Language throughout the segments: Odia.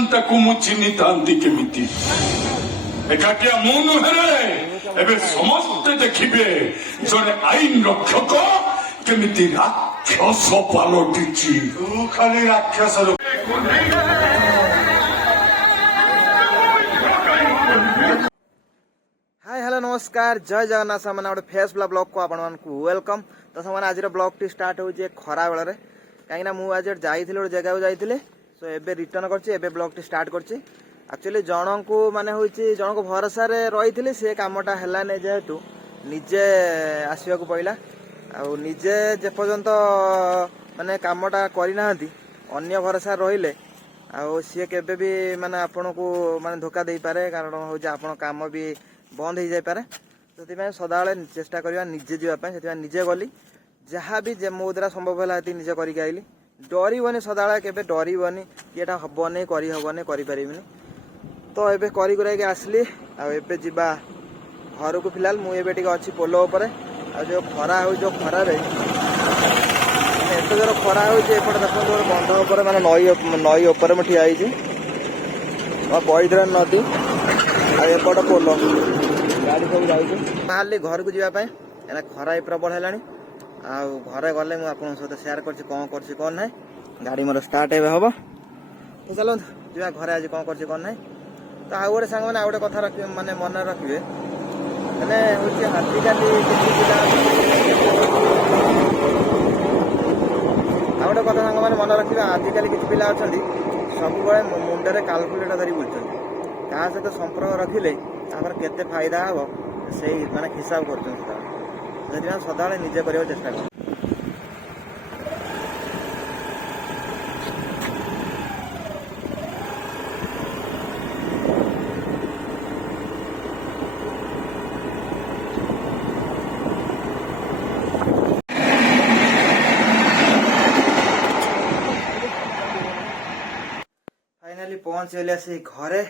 को मु चिन्नी केमिति एकाटिया मु नुहे एबे समस्ते देखिबे जने आईन रक्षक केमिति राक्षस पालटिछि। तू खाली राक्षस हाय हेलो नमस्कार जय जगन्नाथ सामने गोटे फेस ब्लॉग को आपण मानकु वेलकम। तो सामने आज ब्लॉग टी स्टार्ट होजे खरा बेले कहीं मुझे आज जाइए गोटे जगह को जाइए सो एबे रिटर्न करछि एबे ब्लॉग टी स्टार्ट करछि। एक्चुअली जन को माने होइछि जन को भरोसा रे रही से कामटा हैला नै जेहेतु निजे आसीबा को पइला आ निजे जे पर्यंत माने कामटा करि नाहंती अन्य भरोसा रहिले आ सी केबे भी माने आपन को माने धोखा दे पारे कारण होइछि आपन काम भी बंद हो जाए पारे। से सदा चेष्टा करवा निजे जावाई से निजे गली जहाँ भी मो द्वारा संभव है निजे करके आइली डरबनी सदा के डरबनी कि यहाँ हेनी करहबनी करें। तो ये कर आसली आबे जा घर को फिलहाल मुझे टे अच्छी पोलो उपर आ जो खरा हो जो खरार एत जोर खरा होपटे देखो बंध उपर माने नई उपर मैं ठिया बैद्रान नदी आएपट पोलो गाड़ी सब जाऊँ बाहर घर को जावाई खरा ही प्रबल है घरे गले मुझे आप सहित सेयार कर कौन ना गाड़ी मोर स्टार्ट एवं हम तो चलो जा घरे आज कौन कर कौन ना। तो आउ गोटे सांग मैंने गोटे कथा रखिए माने मन रखिए मैंने हूँ आजिकल आउ गोटे कथा सांग मैंने मन रखिए आजिकल किसी पिला अच्छा सब मुंडे कालकुलेटर धरी बुलूँ क्या सहित संपर्क रखिले केते फायदा हम से माने हिसाब कर सदा निजे करने चेष्टा कर। फाइनाली पहुंच गली से घरे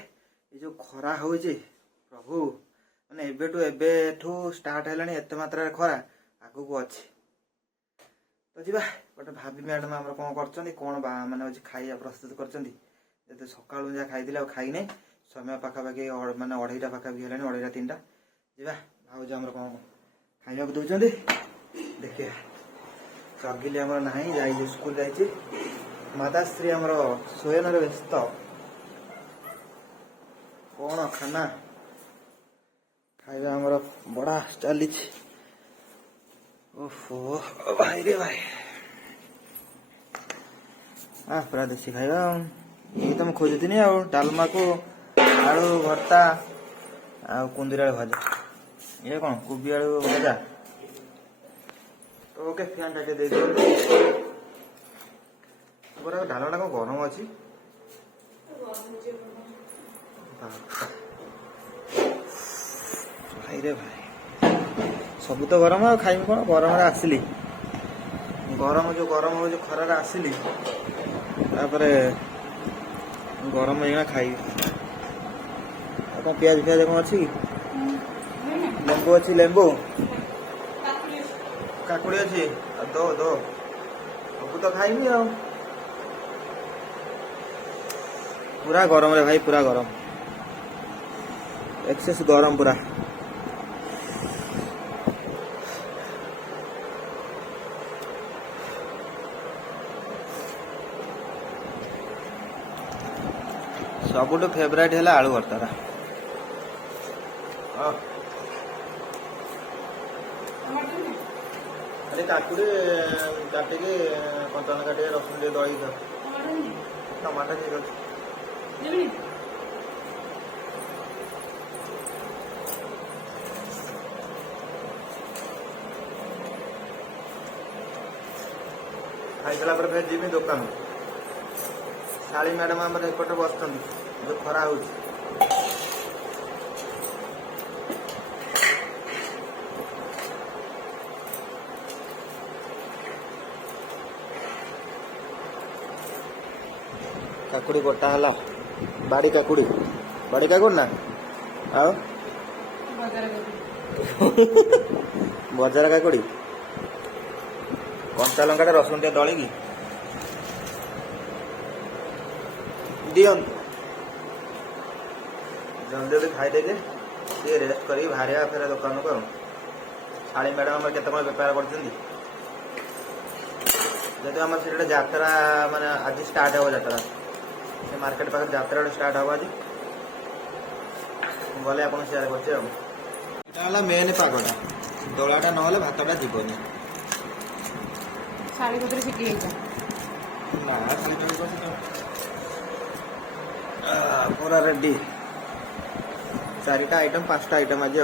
जो खरा हो प्रभु माने एबेठू स्टार्ट है एत मात्रा खरा आगू को अच्छी। तो जी गोटे भाभी मैडम आम कौन कर कौन माने खाइया प्रस्तुत कर सका जहाँ खाई खाई ना समय पाखापाखि माने 2:30 पाखापाखि है 2:30 3टा जा भाज आम कौन खाइबा दौरान देखिए चगिली आम ना जा स्कूल जा माताश्री आमर शयन व्यस्त कौन खाना खाइबा आमर बड़ा चली ओफो भाई रे भाई पूरा देसी खाइबा ये तो मैं खोजुनी आ डालमा को आलू भर्ता आ कुंदरी आलू भजा ये कौन कोबी आलू भजा। तो ओके फैन टाइटे दे डालमाटा कौन गरम अच्छी भाई रे भाई सब तो गरम आ खाइबी कौन गरम आसली गरम जो खरार आसली गरम हो खाइबी कौन प्याज फियाज कौन अच्छी लेंबू अच्छी लेंबू काकुड़ी अच्छी दो दो सब तो खाइबी आ पूरा गरम रे भाई पूरा गरम एक्सेस गरम पूरा सबुठ फेवरेट है आलू भर्ता अरे काकुड़ी काटिकी कंचन काटे रसुन दही टमाटर ठीक अच्छे खाईसारा फिर जीवी दुकान शाली मैडम आम एपटे बस जो खरा हो काकुड़ी गोटा है बाड़ी काकुड़ी ना आओ बजार काकुड़ी कंचा लंका रसुन टे दलिकी दियन जल्दी जल्दी खाई देके ये रेस्ट करी बाहर फेर दुकान को शाड़ी मैडम के बेपार कर आम से जात्रा माने आज स्टार्ट हो जात्रा से मार्केट पाखे जात्रा स्टार्ट हम आज गले आप सेयार कर मेन पागटा दलाटा ना भातटा जीवन शाड़ी पत्र शिखी पूरा रेडी 4टा आइटम 5टा आइटम आज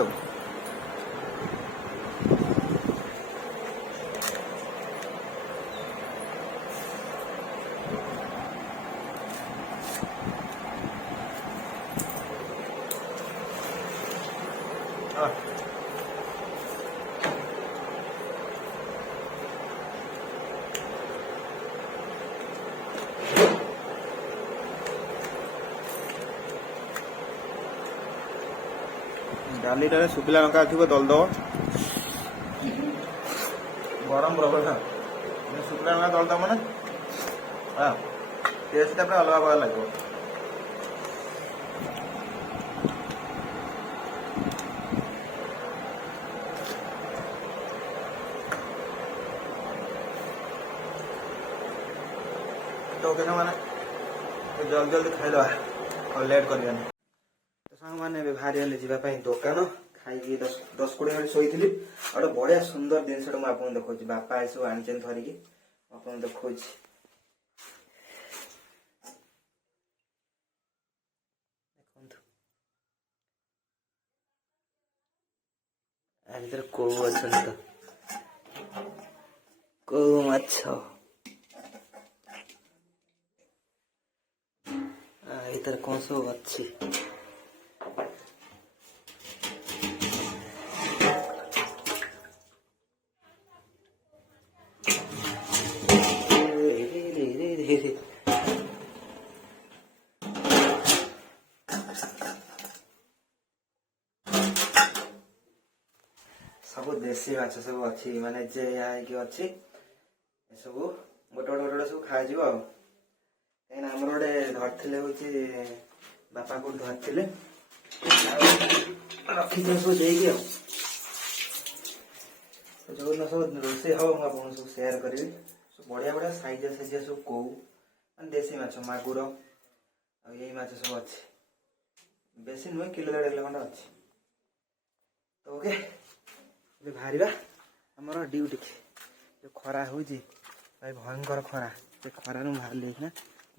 डालीटे शुखिला लंका थी दल दब गरम प्रबल शुखिला लंका दल दब मैंने हाँ टेस्ट पूरा अलग अलग लगे तो मैंने जल्दी जल्दी खाईदे और लेट कर सांग मैंने बाहरी हेल्ले जावाई दुकान खाई 10-20 मिनट शोई और बढ़िया सुंदर जिनस मुझे देखा बापा ये सब आनी धरिकी आप देखा भर कौ अच्छा तो कौ माछ इधर कौन सब अच्छी सब देसी माछ सब अच्छी माने जे अच्छी सब गोटे गोटे गोटे सब खाई कहीं आमर गोटे धरते हूँ बापा को धरते रखी सब देगी जो सब रोसे हम आप सब सेयार करी सब बढ़िया बढ़िया साइजिया साइजिया सब कौ मान देसी माछ मागुर यही माछ सब अच्छी बेसी नुहे किलो 1.5 खंडा अच्छी तो ओके बाहर आमर ड्यूटी जो खरा हो भाई भयंकर खरा से खरार बाहर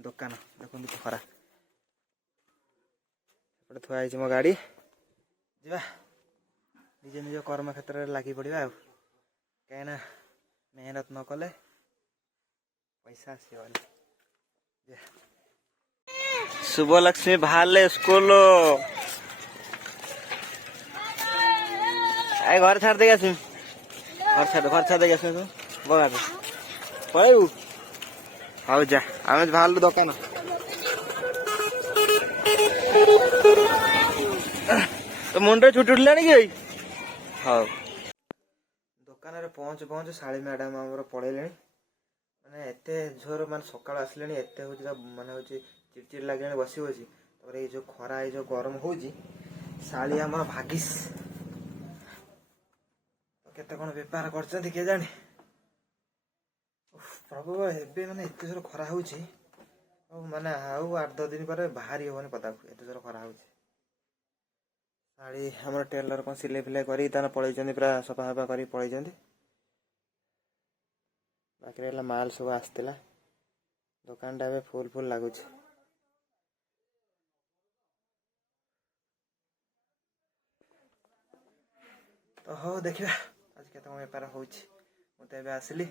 दुकान देखो तो खरा थुआई मो गाड़ी जा निजे निज कर्म क्षेत्र में लगी पड़ा कहीं मेहनत न कले पैसा आसबनी शुभलक्ष्मी बाहर स्कूल आई घर छाड़ देगा घर छाड़ देगा बगा पलू हाँ जा आम बाहर दुकान तो मुंडे छुटी उठला कि हाँ दुकान पहुँच पहुँच शाड़ी मैडम आम पलैले मैंने एत झोर मान सका आसले एत माने हूँ चिड़चिड़ लगे बस बस ये जो खरा ये जो गरम हो शाड़ी आम भागिस केते कौन बेपार कर किए जाने प्रभु एबे माने एत जोर खरा हो माने आउ 8-10 दिन पर बाहरी हेनी पता एत जोर खरा हो शाड़ी आम टेलर कौन सिलाई फिलाई कर पलैं पूरा सफा सफा कर पलैं बाकी रहा माल सब आसला दुकान टा फुल फुल लगुच तो हो देखिए आज के बेपार हो आसली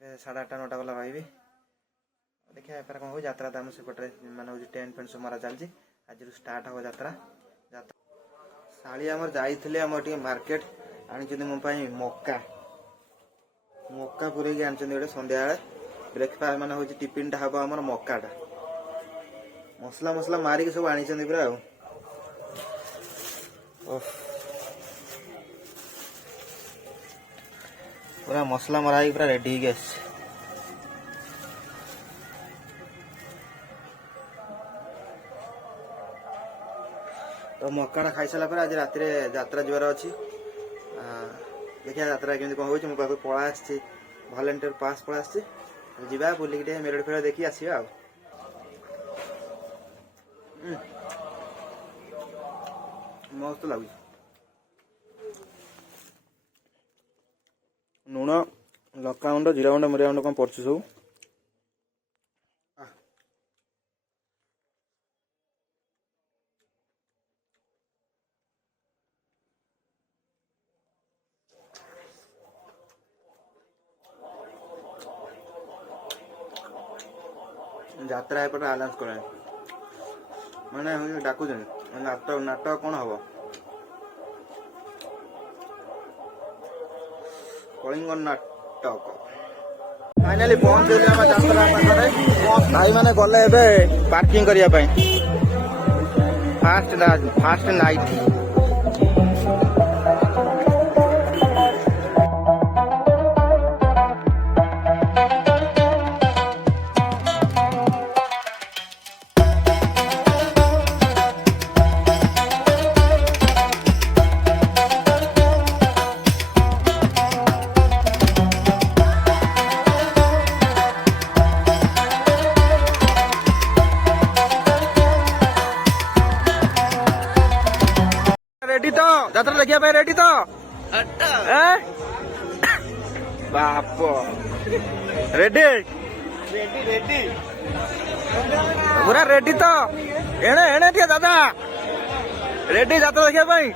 8:30-9टा गला रही देखिए बेपार कौन हो जात्रा तो आम सेपटे माने टेंट फेंट सब मरा चलती आज स्टार्ट हम जात्रा शाड़ी आम जाइए आम मार्केट आनी मो मक्का मक्का पूरे आनी संध्या ब्रेकफास्ट माने हूँ टिफिन टा हम आम मक्काटा मसला मसला मारिक सब आनी पूरा पूरा मसला मरा पूरा रेडी हो ତ ମକାଟା ଖାଇସାରିଲା ପରେ ଆଜି ରାତିରେ ଯାତ୍ରା ଯିବାର ଅଛି। ଦେଖିବା ଯାତ୍ରା କେମିତି କ'ଣ ହେଉଛି। ମୋ ପାଖକୁ ପଳେଇ ଆସିଛି ଭଲେଣ୍ଟିୟର ପାସ୍ ପଳେଇ ଆସିଛି। ଯିବା ବୁଲିକି ଟିକେ ମେଲୋଡ଼ି ଫେଲୋଡ଼ି ଦେଖି ଆସିବା ଆଉ। ମସ୍ତ ଲାଗୁଛି। ଲୁଣ, ଲଙ୍କାଗୁଣ୍ଡ, ଜିରା ଗୁଣ୍ଡ, ମରିଚା ଗୁଣ୍ଡ କ'ଣ ପଡୁଛି ସବୁ। ଯାତ୍ରା ଏପଟେ ଆନାଉନ୍ସ କଲାଣି, ମାନେ ଡାକୁଛନ୍ତି ନାଟକ କ'ଣ ହବ। କଳିଙ୍ଗ ନାଟକ ଫାଇନାଲି ପହଞ୍ଚିଲେ ଆମ ଯାତ୍ରା ପାଖରେ। ଭାଇ ମାନେ ଗଲେ ଏବେ ପାର୍କିଂ କରିବା ପାଇଁ। First night. ରେଡି ତ ଯାତ୍ରା ଦେଖିବା ପାଇଁ? ରେଡି ତ? ବାପ ରେଡି ପୁରା ରେଡି ତ? ଏଣେ ଏଣେ ଟିକେ ଦାଦା ରେଡି ଯାତ୍ରା ଦେଖିବା ପାଇଁ?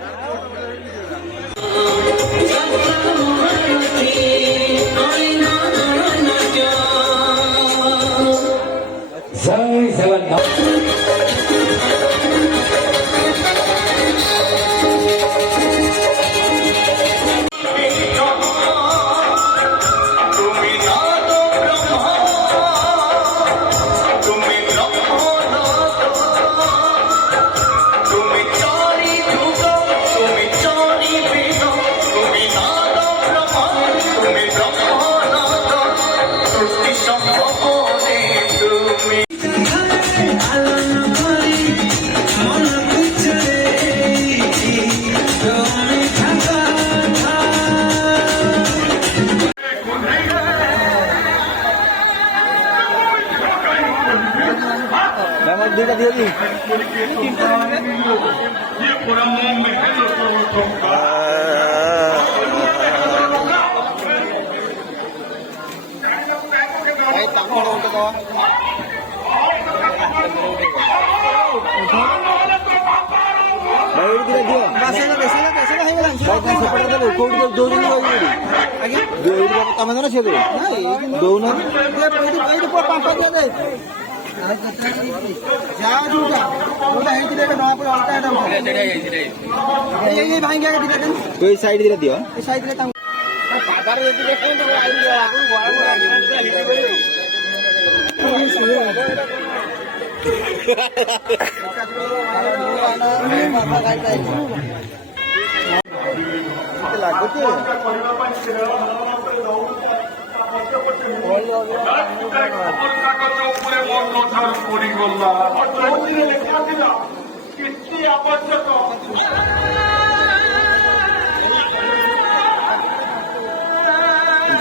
ସାଇଡ୍ ଦିଅ ଦିଅ ଲାଗୁଛି।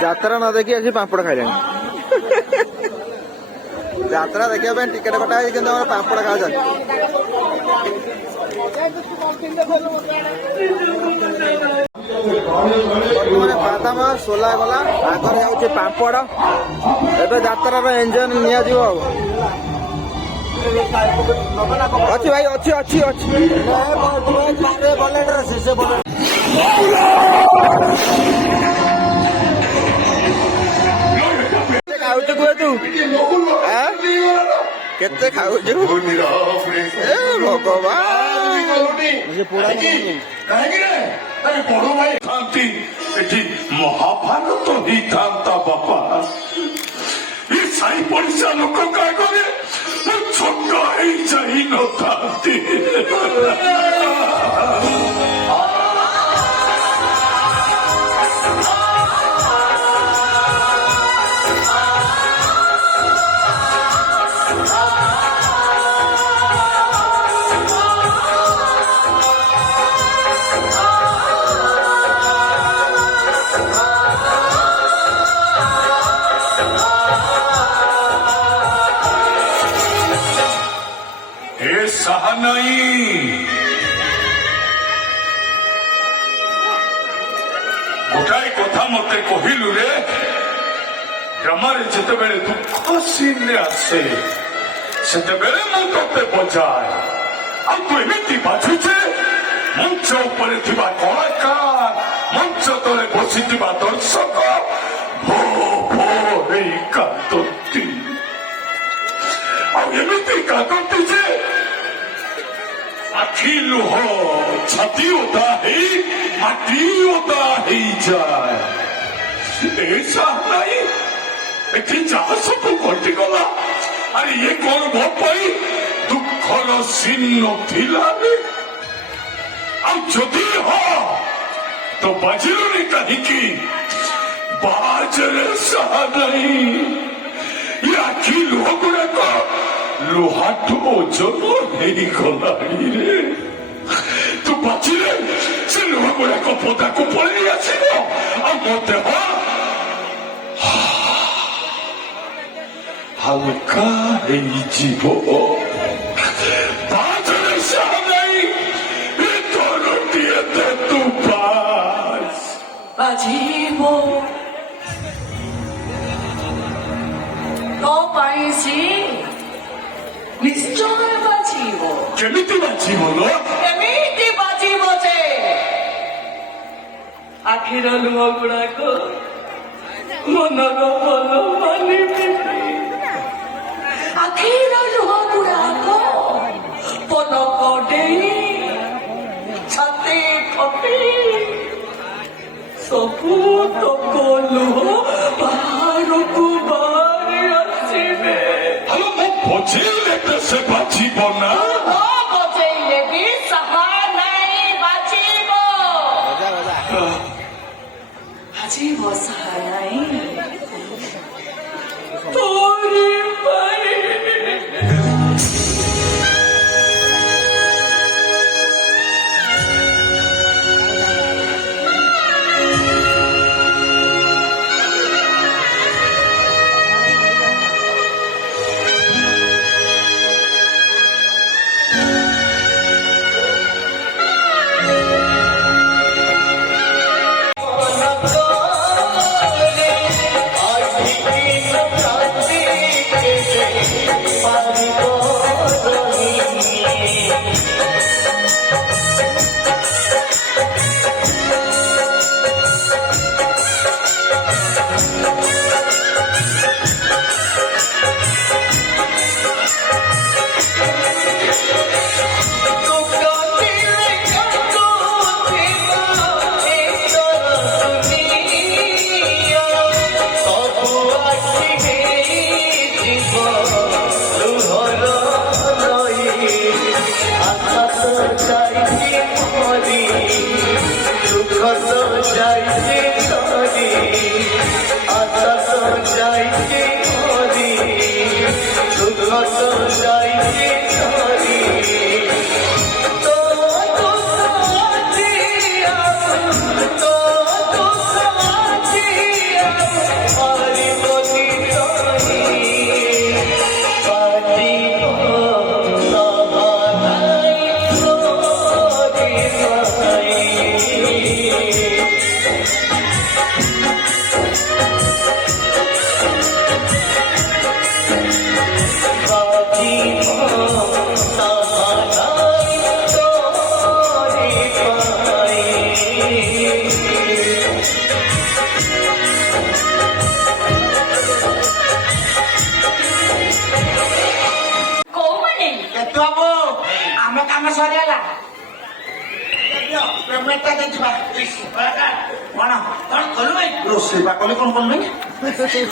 ଯାତ୍ରା ନ ଦେଖି ଆସି ପାମ୍ପଡ଼ ଖାଇଲେଣି। ଯାତ୍ରା ଦେଖିବା ପାଇଁ ଟିକେଟ କଟା ହେଇଛି କିନ୍ତୁ ଆମର ପାମ୍ପଡ଼ ଖାଉଛନ୍ତି। ବର୍ତ୍ତମାନ ବାଦାମ ସୋଲା ଗଲା, ଆଗରେ ଯାଉଛି ପାମ୍ପଡ଼। ଏବେ ଯାତ୍ରାର ଏନ୍ଜୟ ନିଆଯିବ ଆଉ। ଅଛି ଭାଇ ଅଛି ଅଛି ଅଛି ଖାଉଛୁ କୁହ ତୁ? କେତେ ଖାଉଛୁ? ଏ ଭଗବାନ ଏଠି ମହାଭାରତ ହେଇଥାନ୍ତା ବାପା। ଏ ସାଇ ପଡ଼ିଶା ଲୋକଙ୍କ ଆଗରେ ଛୋଟ ହେଇଯାଇ ନଥାନ୍ତି। ସାହା ନାହିଁ। ଗୋଟାଏ କଥା ମତେ କହିଲୁ ରେ, ଡ୍ରାମାରେ ଯେତେବେଳେ ଦୁଃଖ ସିନ୍ରେ ଆସେ ସେତେବେଳେ ମୁଁ ତତେ ବଜାଏ, ଆଉ ତୁ ଏମିତି ବାଜୁଛେ ମଞ୍ଚ ଉପରେ ଥିବା କଳାକାର, ମଞ୍ଚ ତଳେ ବସିଥିବା ଦର୍ଶକ ଭୋ ଭୋ ହେଇ କାନ୍ଦନ୍ତି, ଆଉ ଏମିତି କାନ୍ଦନ୍ତି ଯେ ଆଖି ଲୁହ ଛାତି ଓଦା ହେଇ ମାଟି ଓଦା ହେଇଯାଏ। ଏ ସାହା ନାହିଁ, ଏଠି ଯାହା ସବୁ ଘଟିଗଲା, ଆରେ ଇଏ କଣ ମୋ ପାଇଁ ଦୁଃଖର ସିନ୍ ନଥିଲା ରେ? ଆଉ ଯଦି ହଁ ତ ବାଜିଲୁନି କାହିଁକି? ବାଜରେ ସାହା ନାହିଁ, ଏ ଆଖି ଲୁହ ଗୁଡାକ ଲୁହାଠୁ ଓଜନ ହେଇଗଲାଣି ରେ। ତୁ ବାଜିଲେ ସେ ଲୁହ ଗୁଡାକ ପଦାକୁ ପଳେଇ ଆସିବ, ଆଉ ମୋ ଦେହ ହାଲକା ହେଇଯିବ। ବାଜରେ ସାହା ନାହିଁ, ଏ ତୋରଟିଏ ଦେ ତୁ ବାଜ। ବାଜିବ ତୋ ପାଇଁ ସେ ନିଶ୍ଚୟ ବାଜିବ। କେମିତି ବାଜିବ ଲୋ? ଏମିତି ବାଜିବ ଯେ ଆଖିର ଲୁହ ଗୁଡାକ ମନର ଭଲ ମାନିବି। ଆଖିର ଲୁହ ଗୁଡାକ ପଲକ ଡେଇଁ ଛାତି କପି ସବୁ ତକ ଲୁହ ବାହାରକୁ ବାହାରି ଆସିବେ। ଆଲୋ ମୁଁ ବଜେଇଲେ ତ ସେ ବାଜିବ ନା? ବଜେଇଲେ ବି ସାହା ନାହିଁ, ବାଜିବ। ବାଜିବ ସାହା ନାହିଁ ତୋରି ପାଇଁ। ରୋଷେଇ ବା କଲେ କଣ କଲୁ?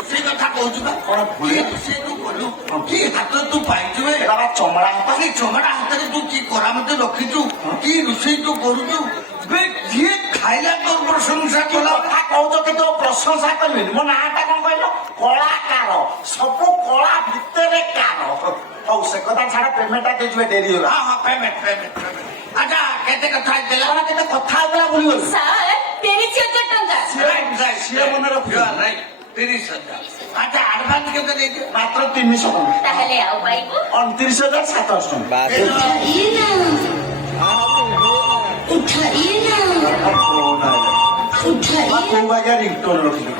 ସେଇ କଥା କହୁଛୁ ବା। କଣ ଭୁଳିଆ ରୋଷେଇ ତୁ କଲୁ? କି ହାତ ତୁ ପାଇଛୁ? ଏଟା ଚମଡ଼ା ହାତ। ସେଇ ଚମଡ଼ା ହାତରେ ତୁ କି କରାମତି ରଖିଛୁ? କି ରୋଷେଇ ତୁ କରୁଛୁ? ଯିଏ ଖାଇଲା ତୋର ପ୍ରଶଂସା କଲା। କଥା କହୁଛ କିନ୍ତୁ ପ୍ରଶଂସା କଲିନି। ମୋ ନାଁଟା କଣ କହିଲ? କଳାକାର। ସବୁ କଳା ଭିତରେ କାର। ହଉ ସେ କଥା ଛାଡ, ପେମେଣ୍ଟଟା ଦେଇଯିବେ, ଡେରି ହେଲା। ହଁ ହଁ ପେମେଣ୍ଟ। ଆଚ୍ଛା କେତେ କଥା ହେଇଥିଲା? କେତେ କଥା ହେଇଥିଲା ଭୁଲିଗଲୁ? ସାର୍ 30,000 ଟଙ୍କା। ସିଏ ମନେ ରଖିବା ନାଇଁ। 30,000 আচ্ছা আডভান্স কেতে ଦେଇଛୁ ମାତ୍ର 300 ଟଙ୍କା ତାହେଲେ ଆଉ ପାଇବୁ 29,700 ଟଙ୍କା ବାସ୍ ଉଠାଇଏ ନା ଉଠାଇଏ ନା ଉଠାଇଏ କୋଉ ଆଜ୍ଞା ରିଙ୍ଗଟୋନ୍ ରଖିଛୁ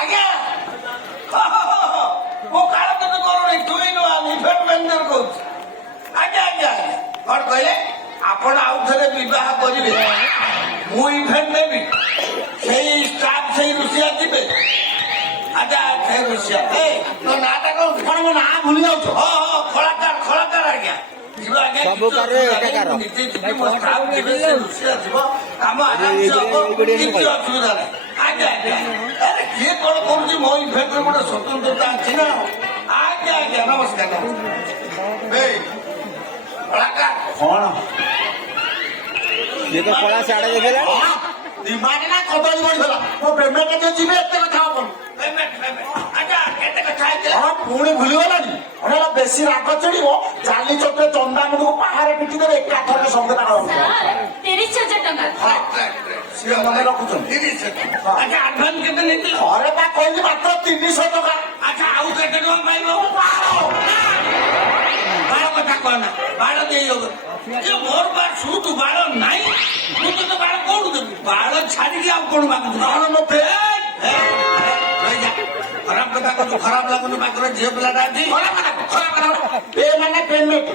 ଆଜ୍ଞା ମୁଁ କାଳ କେତେ କରୁନି ତୁଇ ନୁଆ ଇଭେଣ୍ଟ ମ୍ୟାନେଜର କହୁଛି ଆଜ୍ଞା ଆଜ୍ଞା ଆଜ୍ଞା କଣ କହିଲେ ଆପଣ ଆଉ ଥରେ ବିବାହ କରିବେ ମୁଁ ଇଭେଣ୍ଟ ନେବି ସେଇ ଷ୍ଟାଫ ସେଇ ରୁଷିଆ ଯିବେ ଆଚ୍ଛା ସେଇ ରୁଷିଆ ଏ ତୋ ନାଁଟା କଣ କଣ ମୋ ନାଁ ଭୁଲି ଯାଉଛ ହଁ ହଁ ଖଳାକାର ଆଜ୍ଞା ଯିବ ଆଜ୍ଞା ସବୁ କାରରେ ଏକାକାର। ନିଜେ ଯିବେ ମୋ ଷ୍ଟାଫ ଯିବେ ସେ ରୁଷିଆ ଯିବ କାମ ଆରାମସେ ହବ କିଛି ଅସୁବିଧା ନାହିଁ ଆଜ୍ଞା ଆଜ୍ଞା ଆରେ କିଏ କଣ କରୁଛି ମୋ ଇଭେଣ୍ଟରେ ଗୋଟେ ସ୍ୱତନ୍ତ୍ରତା ଅଛି ନା ଆଜ୍ଞା ଆଜ୍ଞା ନମସ୍କାର ଏଇ କଳାକାର କଣ ଇଏ ତ କଳା ସାଡେ ଦେଖେଇଲା ଦିମାଗ ନା କଦଳୀ ବଢିଗଲା ମୋ ପେମେଣ୍ଟ ଯୋଉ ଯିବେ ଏତେ କଥା ହବନି ପେମେଣ୍ଟ ଆଜ୍ଞା କେତେ କଥା ହେଇଥିଲା ହଁ ପୁଣି ଭୁଲିଗଲାନି ଅନେକ ବେଶୀ ରାଗ ଚଢିବ ଚାଲି ଚୋଟେ ଚନ୍ଦାମୁଣ୍ଡକୁ ପାହାରେ ପିଟି ଦେବେ ଏକାଥରକେ ସବୁ କଥା ହବ 30,000 ଟଙ୍କା ମନେ ରଖୁଛନ୍ତି ଆଚ୍ଛା ଆଡଭାନ୍ସ କେତେ ନେଇଥିଲ ଘରେ ବା କହିଲି ମାତ୍ର 300 ଟଙ୍କା ଆଚ୍ଛା ଆଉ କେତେ ଟଙ୍କା ପାଇବ ବାଳ କଥା କହନା ବାଳ ଦେଇ ହବ ମୋର ବା ସୁତୁ ବାଳ ନାହିଁ ମୁଁ ତତେ ବାଳ କୋଉଠୁ ଦେବି ବାଳ ଛାଡ଼ିକି ଆଉ କଣ ମାଗୁଛୁ କଣ ମୋ ପେ ଖରାପ କଥା କହୁଛୁ ଖରାପ ଲାଗୁନି ପାଖରେ ଝିଅ ପିଲାଟା ଅଛି ପେ ମାନେ ପେମେଣ୍ଟ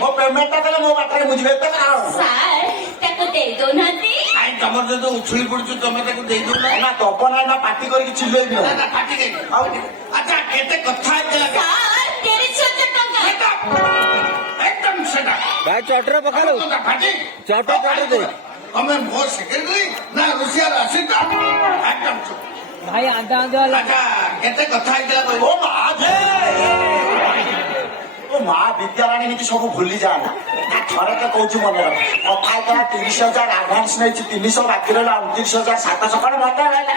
ମୋ ପେମେଣ୍ଟଟା ଦେଲେ ମୋ ବାଟରେ ବୁଝିବେ ଏତେ କଥା ହବ ସାର୍ ତାକୁ ଦେଇ ଦଉନାହାନ୍ତି ଆଇ ତମର ଯଦି ଉଛୁଳି ପଡୁଛୁ ତମେ ତାକୁ ଦେଇଦଉନା ନା ଦବ ନାହିଁ ନା ପାଟି କରିକି ଚିଲେଇବି ନା, ନା, ଫାଟି ଗଇ ଆଚ୍ଛା କେତେ କଥା ହେଇଥିଲା ସାର୍ 30,000 ଟଙ୍କା একদম সেটা ଭାଇ ଚଟରେ ପକାଲୁ ফাটি ଚଟ ଦେ ତମେ ମୋ ସେକ୍ରେଟାରୀ ନା ରୁଷିଆର ଆସିଷ୍ଟାଣ୍ଟ একদম চুপ ଭାଇ ଆନ୍ଦା ଆନ୍ଦା ଆଚ୍ଛା କେତେ କଥା ହେଇଥିଲା କହିବ ଓ ମା ଓ ମା ବିଦ୍ୟାରାଣୀ କିଛି ସବୁ ଭୁଲି ଯାଆନା ଥରେ ତ କହୁଛି ମନେ ରଖ କଥା ହେଇଥିଲା 30,000 ଆଡଭାନ୍ସ ନେଇଛି 300 ବାକି ରହିଲା 29,700 କଣ ମନେ ରହିଲା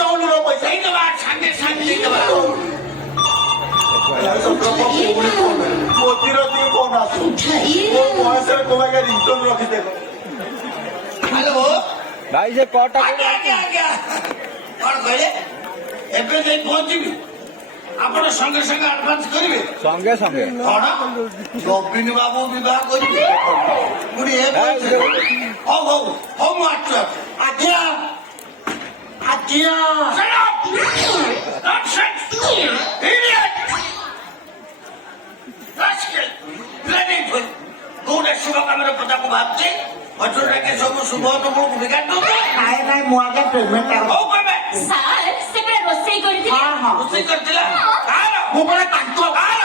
ଦଉନି ମୋ ପଇସା ଦେଇଦେବା ସାଙ୍ଗେ ସାଙ୍ଗେ ଦେଇଦେବା ମୋଦିର ଟିକେ ଫୋନ ଆସୁ ମୋ ବୟସରେ କୋଉ ଆଜ୍ଞା ରିଙ୍ଗଟୋନ୍ ରଖିଦେବ ହ୍ୟାଲୋ ଭାଇ ସେ କଟା ଆଜ୍ଞା ଆଜ୍ଞା ଆଜ୍ଞା କଣ କହିଲେ ଏବେ ଯାଇ ପହଞ୍ଚିବି ଆପଣ ସଙ୍ଗେ ସଙ୍ଗେ ଆଡଭାନ୍ସ କରିବେ ସଙ୍ଗେ ସଙ୍ଗେ କଣ ନବୀନ ବାବୁ ବିବାହ କରିବେ ପୁଣି ଏ ବୟସରେ? ହଉ ହଉ ହଉ ମୁଁ ଆସୁଛି ଆଜ୍ଞା ଆଜ୍ଞା Shut up! Nonsense! Idiot! Rascal! Bloody fool! କୋଉଟା ଶୁଭ କାମରେ ପଦାକୁ ଭାବୁଛି ଅଚୁରାକେ ସବୁ ଶୁଭ ତୁମକୁ ବିଗାଡ଼ି ଦଉଛି ନାଇଁ ନାଇଁ ମୁଁ ଆଜ୍ଞା ପେମେଣ୍ଟ ହଉ କେବେ ସାର୍ ସେ ପୁରା ରୋଷେଇ କରିଥିଲେ ହଁ ହଁ ରୋଷେଇ କରିଥିଲା କାହାର ମୁଁ ପରା ତାଙ୍କ କାହାର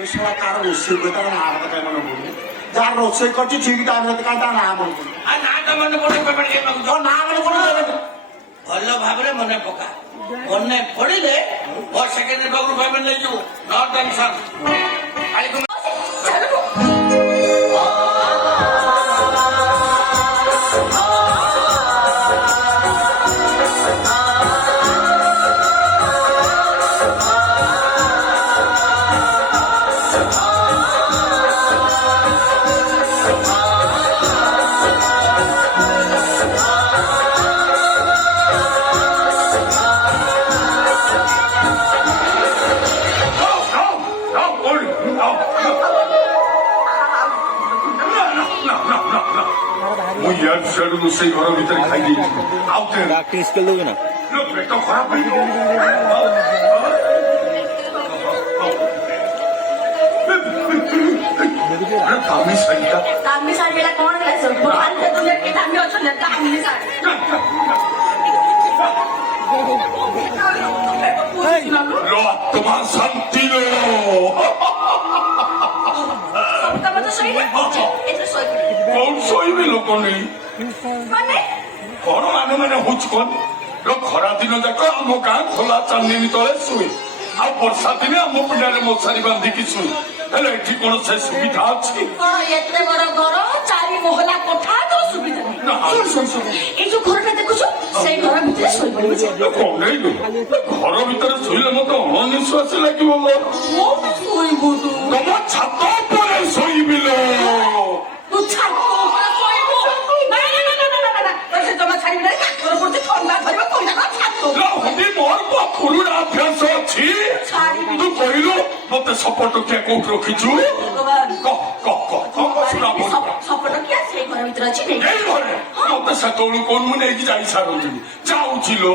ଏ ଶଳା କାହାର ରୋଷେଇ କରି ତାର ନାଁ କଥା ମନେ ପଡୁନି ଯାହା ରୋଷେଇ କରିଛି ଠିକ ଟାଇମରେ କାହିଁ ତା ନାଁ ମନେ ପଡୁନି ଆଉ ନା ତ ମନେ ପଡେ ପେମେଣ୍ଟ କେମିତି ମାଗୁଛ ମୋ ନାଁ ମନେ ପଡୁନି ଭଲ ଭାବରେ ମନେ ପକା ମନେ ପଡିଲେ ମୋ ସେକେଣ୍ଡ ପାଖରୁ ପେମେଣ୍ଟ ନେଇଯିବୁ ନ ଟେନସନ୍ କାଲିକୁ ମୁଁ ୟାର ସିଆଡୁ ରୋଷେଇ ଘର ଭିତରେ ଖାଇଦେଇଛି ଆଉ ପ୍ରାକ୍ଟିସ୍ କରିଦେବୁ ନା ପେଟ ଖରାପ ହେଇଯିବ ଦାମୀ ଶାଢୀଟା ଦାମୀ ଶାଢୀ ହେଲା କଣ ହେଲା ସବୁ ଭାରତୀୟ ଦୁନିଆରେ କିଏ ଦାମୀ ଅଛନ୍ତି ନା ଦାମୀ ଶାଢୀ ଲୋ ଆତ୍ମା ଶାନ୍ତି ଲୋ ତମେ ତ ଶୋଇଲେ ଏଥିରେ ଶୋଇପଡେ କଣ ଶୋଇବି ଲୋକ ନେଇ ମାନେ କଣ ମାନେ ହଉଛି କଣ ଲୋ ଖରା ଦିନ ଯାକ ଆମ ଗାଁ ଖୋଲା ଚାନ୍ଦିନୀ ତଳେ ଶୁଏ ଆଉ ବର୍ଷା ଦିନେ ଆମ ପିଣ୍ଡାରେ ମଶାରୀ ବାନ୍ଧିକି ଶୁଏ ହେଲେ ଏଠି କଣ ସେ ସୁବିଧା ଅଛି କଣ ଏତେ ବଡ ଘର 4 ମହଲା କୋଠା ତ ସୁବିଧା ନା। ଶୁଣ ଏଇ ଯୋଉ ଘରଟା ଦେଖୁଛୁ ସେଇ ଘର ଭିତରେ ଶୋଇପଡିବୁ କଣେଇଲୁ ଘର ଭିତରେ ଶୋଇଲେ ମତେ ଅଣନିଶ୍ୱାସ ଲାଗିବ ଲୋ ଶୋଇବୁ ତୁ ତମ ଛାତ ଉପରେ ଶୋଇବି ଲୋ ତୁ ଛାତ ଉପରେ ଶୋଇବୁ ନା ସେ ଜମା ଛାଡ଼ିବି ନାହିଁ ସପଟ କିଏ କୋଉଠି ରଖିଛୁ ଭଗବାନ କହ କହ କହ କହ ଶୁଣା ପଡିବ ସପଟ କିଏ ସେ ଘର ଭିତରେ ଅଛି ନାଇଁ ଏଇ ଘରେ ମତେ ସେତେବେଳୁ କଣ ମୁଁ ନେଇକି ଯାଇ ସାରୁଥିଲି ଯାଉଛି ଲୋ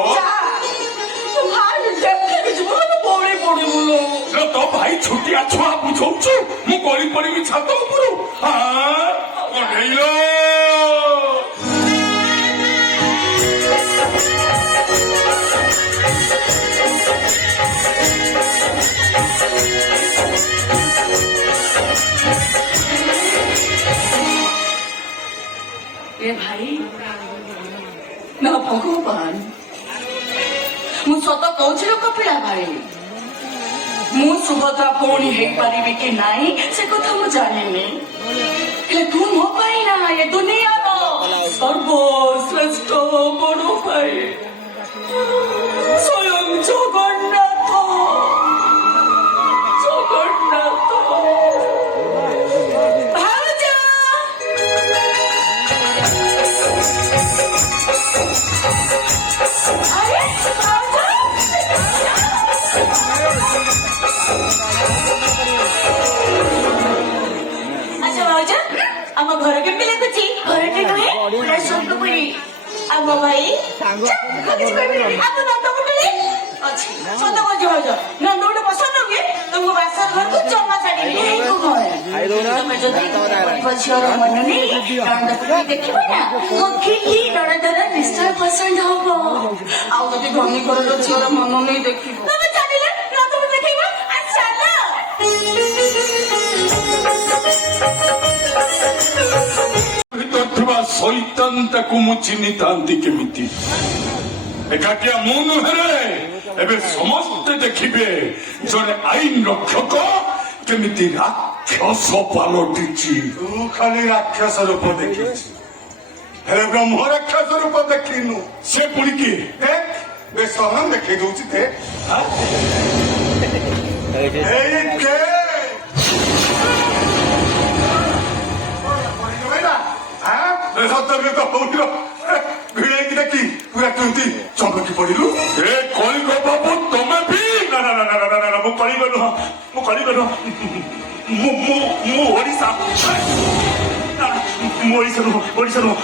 ଭାଇ ଦେଖିକି ଯିବ ପଡି ପଡିବୁ ଲୋ ଲୋ, ତୋ ଭାଇ ଛୋଟିଆ ଛୁଆ ବୁଝଉଛୁ ମୁଁ ଗଳି ପଡିବି ଛାତ ଉପରୁ ଅନେଇଲ ଏ ଭାଇ ନା ଭଗବାନ ମୁଁ ସତ କହୁଛି ଲୋ କପିଳା ଭାଇ ମୁଁ ସୁଭଦ୍ରା ଭଉଣୀ ହେଇପାରିବି କି ନାହିଁ ସେ କଥା ମୁଁ ଜାଣିନି ହେଲେ ତୁ ମୋ ପାଇଁ ନା ଏ ଦୁନିଆର ସର୍ବଶ୍ରେଷ୍ଠ ବଡ ଭାଇ ସ୍ୱୟଂ ଜଗନ୍ନାଥ ଜଗନ୍ନାଥ ଭାଉଜ ଆରେ ଭାଉଜ ଆଚ୍ଛା ଭାଉଜ ଆମ ଘର କେମିତି ଲାଗୁଛି ଘରଟେ ନୁହେଁ ପୁରା ସ୍ୱର୍ଗପୁରୀ ଆମ ଭାଇ କିଛି କହିବିନି ଆମ ନନ୍ଦ ଗୋଟେ ଅଛି ସତ କହୁଛି ଭାଉଜ ନନ୍ଦ ଗୋଟେ ପସନ୍ଦ ହୁଏ ତମକୁ ବାସର ଘରକୁ ଜମା ଛାଡ଼ିବି ତମେ ଯଦି ଗରିବ ଝିଅର ମନ ନେଇ ନନ୍ଦକୁ ବି ଦେଖିବ ନା କି ନଣନ୍ଦର ନିଶ୍ଚୟ ପସନ୍ଦ ହବ ଆଉ ଯଦି ଧନୀ ଘରର ଝିଅର ମନ ନେଇ ଦେଖିବ ତମେ ଚାଲିଲେ ନନ୍ଦକୁ ଦେଖିବ ଚାଲ ଭିତରେ ଥିବା ଶୈତାନ ତାକୁ ମୁଁ ଚିହ୍ନିଥାନ୍ତି କେମିତି ଏକାଟିଆ ମୁଁ ନୁହେଁ ଏବେ ସମସ୍ତେ ଦେଖିବେ ଜଣେ ଆଇନ ରକ୍ଷକ କେମିତି ରାକ୍ଷସ ପାଲଟିଛି ତୁ ଖାଲି ରାକ୍ଷସ ରୂପ ଦେଖିଛୁ ହେଲେ ବ୍ରହ୍ମ ରାକ୍ଷସ ରୂପ ଦେଖିନୁ ସେ ପୁଣି କିଏ ଦେଖ ବେସନ ଦେଖେଇ ଦଉଛି ଦେଖ ଏଇ କେ ସତରେ ତ ହଉଥିବ ଭିଡେଇକି ଦେଖି ପୁରା କେମିତି ଚମକି ପଡିଲୁ ଏ କଳିକ ବାବୁ ତମେ ବି ନା ନା ନା ନା ନା ନା ମୁଁ କଳିଗ ନୁହଁ ମୁଁ କଳିଗ ନୁହଁ ମୁଁ ଓଡିଶା ନା ମୁଁ ଓଡିଶା ନୁହଁ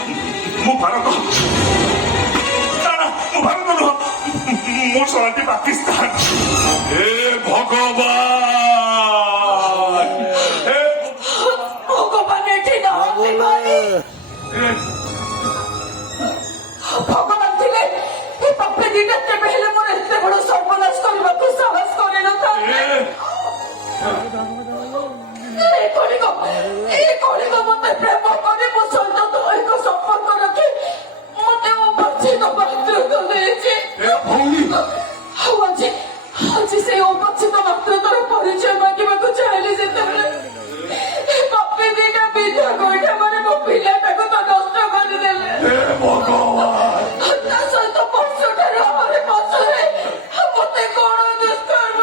ମୁଁ ଭାରତ ନା ନା ମୁଁ ଭାରତ ନୁହଁ ମୁଁ ଶରଣଟି ପାକିସ୍ତାନ ଏ ଭଗବାନ ଏ ଭଗବାନ ଏଠି ନାହାନ୍ତି ଭାଇ ଭଗବାନ ଥିଲେ ଏ ପାପେ ଦିଟା କେବେ ହେଲେ ମୋର ଏତେ ବଡ ସର୍ବନାଶ କରିବାକୁ ସାହସ କରିନଥାନ୍ତେ এই কলিগ মতে প্রেম করে ମୋ ସହିତ ଦୈହିକ ସମ୍ପର୍କ ରଖି ମତେ ଅବାଞ୍ଛିତ ମାତ୍ର କଲେଛି ଆଉ ଆଜି ସେଇ ଅବାଞ୍ଛିତ ମାତ୍ରତାର ପରିଚୟ ମାଗିବାକୁ ଚାହିଁଲି ଯେତେବେଳେ ଏ ପାପି ଦିଟା ବିଧା ଗୋଇଠା ମାନେ ମୋ ପିଲାଟାକୁ ତ ନଷ୍ଟ କରିଦେଲେ ତା ସହିତ ପଶୁଠାରୁ ଆହୁରି ପଶୁରେ ମତେ କଣ ଦୁଷ୍କର୍ମ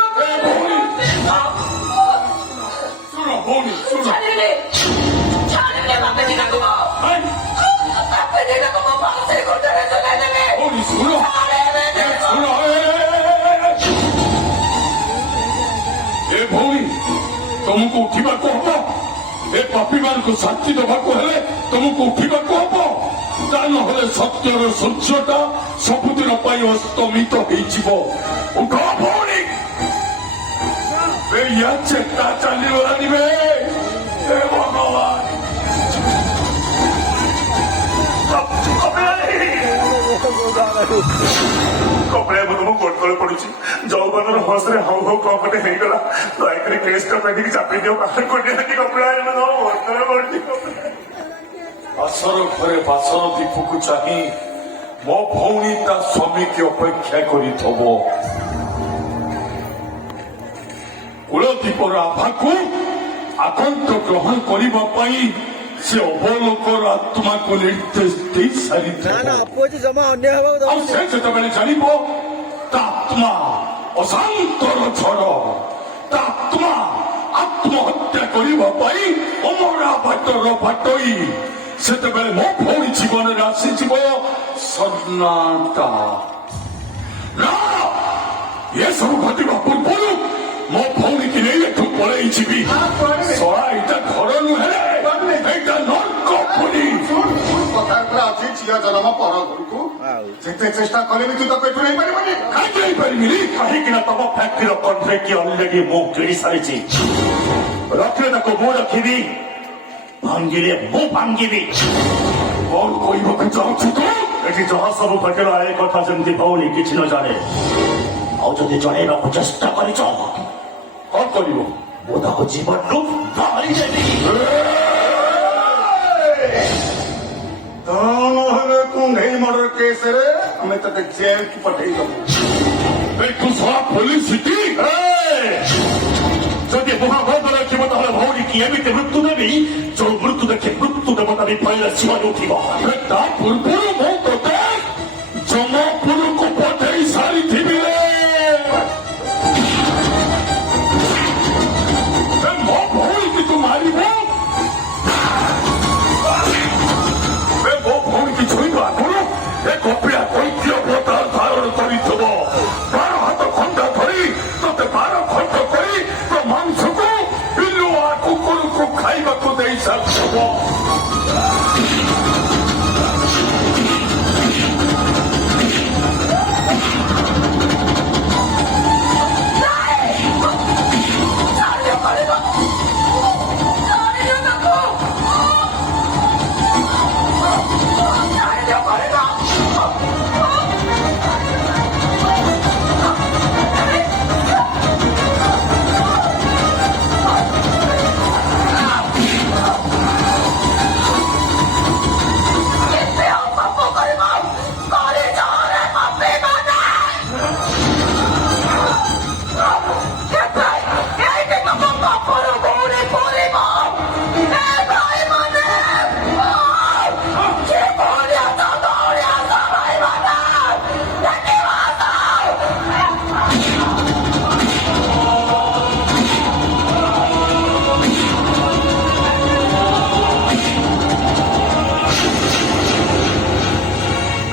ଶୁଣ ଭଉଣୀ ଶୁଣ ଛାଡ଼ିଲେ ବାପେ ଦିଟାକୁ ବାପେ ଦିଟାକୁ ମୋ ପାଶେ ଗୋଟାରେ ଚଲେଇ ଦେଲେ ଭଉଣୀ ଶୁଣ ଶୁଣ ଏ ଭଉଣୀ ତମକୁ ଉଠିବାକୁ ହବ ଏ ପାପୀ ମାନଙ୍କୁ ଶାସ୍ତି ଦେବାକୁ ହେଲେ ତମକୁ ଉଠିବାକୁ ହବ ତା ନହେଲେ ସତ୍ୟର ସୂର୍ଯ୍ୟଟା ସବୁଦିନ ପାଇଁ ଅସ୍ତମିତ ହେଇଯିବ ଉଠ ଭଉଣୀ ୟା ଚେତା ଚାଲିଗଲାଣି ବେ ହେ ଭଗବାନ କପଡ଼ା ମୁଁ ଗୋଟ ତଳେ ପଡୁଛି ଯୌବନର ହସରେ ହଉ ହଉ କଣ ଗୋଟେ ହେଇଗଲା ଦୟାକରି କେଷ୍ଟ କାଟିକି ଚାପି ଦିଅ ବାହାର କରିଦିଅନ୍ତି କପଡ଼ା ଗୋଟ ତଳେ ପଡୁଛି ବାସର ଘରେ ବାସର ଦୀପକୁ ଚାହିଁ ମୋ ଭଉଣୀ ତା ସ୍ୱାମୀକି ଅପେକ୍ଷା କରିଥବ କୂଳଦୀପର ଆଭାକୁ ଆକନ୍ତ ଗ୍ରହଣ କରିବା ପାଇଁ ସେ ଅବଲୋକର ଆତ୍ମାକୁ ନିର୍ଦ୍ଦେଶ ଦେଇ ସାରିଥିବ ଆଉ ସେ ଯେତେବେଳେ ଜାଣିବ ତା ଆତ୍ମା ଅଶାନ୍ତର ଝଡ଼ ତା ଆତ୍ମା ଆତ୍ମହତ୍ୟା କରିବା ପାଇଁ ଅମରା ବାଟର ବାଟୋଇ ସେତେବେଳେ ମୋ ଭଉଣୀ ଜୀବନରେ ଆସିଯିବ ସନ୍ନାଟା ନା ଏସବୁ ଘଟିବା ପୂର୍ବରୁ ମୋ ଭଉଣୀକି ନେଇ ଏଠୁ ପଳେଇ ଯିବି ଶଳା ଏଇଟା ଘର ନୁହେଁ ଏଇଟା ନର୍କ ପୁରୀ କଥା ଉପରେ ଅଛି ଝିଅ ଜନ୍ମ ପର ଘରକୁ ଯେତେ ଚେଷ୍ଟା କଲେ ବି ତୁ ତ ପେଟୁ ନେଇପାରିବନି। କାହିଁକି ହେଇପାରିବିନି କାହିଁକି ନା ତମ ଫ୍ୟାକ୍ଟ୍ରିର କଣ୍ଟ୍ରାକ୍ଟ ଅଲରେଡି ମୁଁ କିଣି ସାରିଛି। ରଖିଲେ ତାକୁ ମୁଁ ରଖିବି, ଭାଙ୍ଗିଲେ ମୁଁ ଭାଙ୍ଗିବି। କଣ କହିବାକୁ ଚାହୁଁଛୁ ତୁ ଏଠି ଯାହା ସବୁ ଘଟିଲା ଏ କଥା ଯେମିତି ଭଉଣୀ କିଛି ନ ଜାଣେ। ଆଉ ଯଦି ଜଣେଇବାକୁ ଚେଷ୍ଟା କରିଛ କଣ କରିବ ମୁଁ ତାକୁ ଜୀବନରୁ ମାରିଦେବି। ନହେଲେ କୁଣ୍ଢେଇ ମର୍ଡର କେସରେ ଆମେ ତତେ ଜେଲକୁ ପଠେଇଦବୁ। ତୁ ଶଳା ପୋଲିସ ଟି ଯଦି ମହାଭାରତ ରଖିବ ତାହେଲେ ଭଉଣୀ କି ଏମିତି ମୃତ୍ୟୁ ଦେବି ଯୋଉ ମୃତ୍ୟୁ ଦେଖି ମୃତ୍ୟୁ ଦେବତା ବି ପାଇଲେ ଶିବାରେ ଉଠିବ। ତା ପୂର୍ବରୁ ମୁଁ ତୋତେ ଜମପୁରକୁ ପଠେଇ ସାରିଥିବି ମୋ ଭଉଣୀକି ତୁ ମାରିବ ମୋ ଭଉଣୀକି ଛୁଇଁବା ଆଗରୁ ଏ କପିଳା କୈତ୍ୟ ଅବତାର ଧାରଣ କରିଥିବ। 12 ହାତ ଖଣ୍ଡା ଧରି ତୋତେ 12 ଖଣ୍ଡ କରି ତୋ ମାଂସକୁ ବିଲୁଆ କୁକୁରକୁ ଖାଇବାକୁ ଦେଇ ସାରିଥିବ।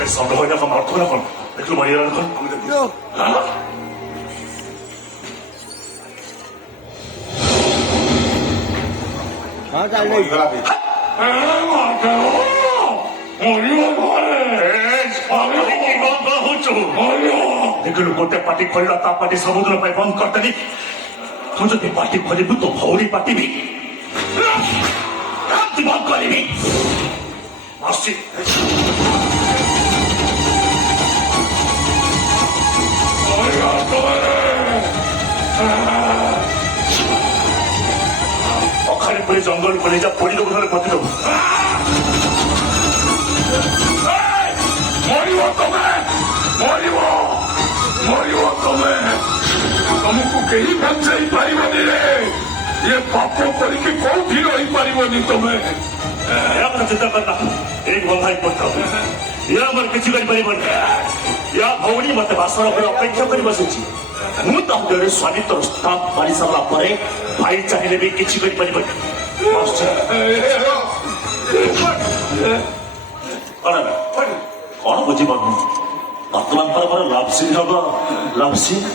ସନ୍ଦେହ ହୋଇନା କଣ ଅର୍ଥ ନା କଣ ଦେଖିଲୁ ମରିଗଲା କଣ ଆମେ ଦେଖିଲୁ। ହଁ ଚାଲି ଦେଖିଲୁ ଗୋଟେ ପାର୍ଟି ଖୋଲିଲା ତା ପାର୍ଟି ସବୁଦିନ ପାଇଁ ବନ୍ଦ କରିଦେଲି। ତୁ ଯଦି ପାର୍ଟି ଖୋଲିବୁ ତୋ ଭଉଣୀ ପାର୍ଟି ବି ବନ୍ଦ କରିବି। ଆସୁଛି ଅଖାରେ ପରି ଜଙ୍ଗଲ ପରି ଯା ପୋଡ଼ିଦବୁ ଧରେ ପୋତିଦବୁ। ମରିବ ତମେ ମରିବ ମରିବ ତମେ ତମକୁ କେହି ବଞ୍ଚାଇ ପାରିବନି ରେ ଏ ପାପ କରିକି କୋଉଠି ରହିପାରିବନି ତମେ ଏହାକୁ ଚିନ୍ତା କର ଏଇ ବନ୍ଧା ପଡ଼ିଥାଉ ୟା ଆମର କିଛି କରିପାରିବନି। ୟା ଭଉଣୀ ମତେ ବାସର ଉପରେ ଅପେକ୍ଷା କରି ବସିଛି। ମୁଁ ତା ଦେହରେ ସ୍ୱାମୀତ୍ୱର ସ୍ଥାପ ମାରି ସାରିଲା ପରେ ଭାଇ ଚାହିଁଲେ ବି କିଛି କରିପାରିବନି। କଣ ବୁଝିପାରୁନି ବର୍ତ୍ତମାନ ପରେ ମୋର ଲଭ୍ ସିନ୍ ହବ ଲଭ୍ ସିନ୍